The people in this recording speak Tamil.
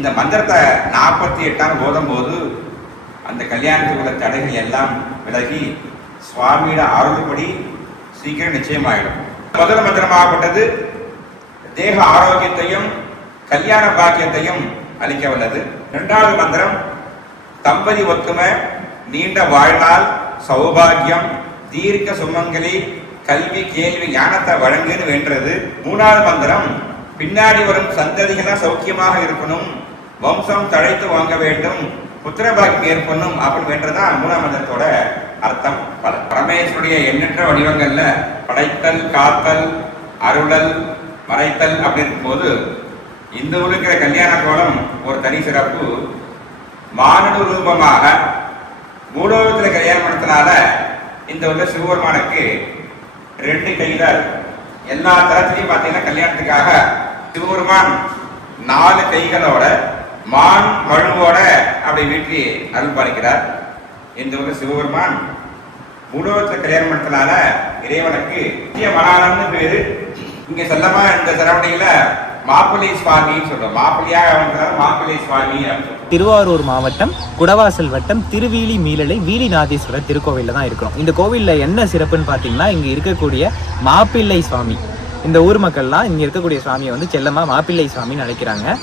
இந்த மந்திரத்தை 48 ஓதும் போது அந்த கல்யாணத்துக்கு உள்ள தடைகள் எல்லாம் விலகி சுவாமியோட அருள்படி சீக்கிரம் நிச்சயமாயிடும். முதல் மந்திரமாகப்பட்டது தேக ஆரோக்கியத்தையும் கல்யாண பாக்கியத்தையும் அளிக்க வல்லது. இரண்டாவது மந்திரம் தம்பதி ஒத்துமை, நீண்ட வாழ்நாள், சௌபாகியம், தீர்க்க சுமங்கலி, கல்வி, கேள்வி, ஞானத்தை வழங்குன்னு வேண்டது. மூணாவது மந்திரம் பின்னாடி வரும் சந்ததிகளாக சௌக்கியமாக இருக்கணும், வம்சம் தழைத்து வாங்க வேண்டும், புத்திரபாக்கியம் ஏற்படணும் அப்படின்னு வேண்டதான் மூணாம் மந்திரத்தோட அர்த்தம். பரமேஸ்வருடைய எண்ணற்ற வடிவங்கள்ல படைத்தல், காத்தல், அருளல், மறைத்தல் அப்படின்னு போது இந்த இருக்கிற கல்யாண கோலம் ஒரு தனி சிறப்பு. மானுட ரூபமாக மூலோகத்தில் கல்யாணம் பண்ணதுனால இந்த உள்ள சிவபெருமானுக்கு 2 கையில எல்லா தரத்திலையும் பார்த்தீங்கன்னா கல்யாணத்துக்காக சிவபெருமான் 4 கைகளோட மான் மழுவோட அப்படி வீட்டில் அருள் பாலிக்கிறார். இந்த உள்ள சிவபெருமான் மூலோகத்தில் கல்யாணம் பண்ணதுனால இறைவனுக்கு மணாளன்னு பேரு. இங்க செல்லமா இந்த சரவணையில மாப்பிள்ளை சுவாமின்னு சொல்றோம். மாப்பிள்ளையாக மாப்பிள்ளை சுவாமி. திருவாரூர் மாவட்டம் குடவாசல் வட்டம் திருவீலி மீளலை வீலிநாதீஸ்வரர் திருக்கோவில்ல தான் இருக்கிறோம். இந்த கோவில்ல என்ன சிறப்புன்னு பார்த்தீங்கன்னா, இங்க இருக்கக்கூடிய மாப்பிள்ளை சுவாமி, இந்த ஊர் மக்கள்லாம் இங்க இருக்கக்கூடிய சுவாமியை வந்து செல்லமா மாப்பிள்ளை சுவாமின்னு அழைக்கிறாங்க.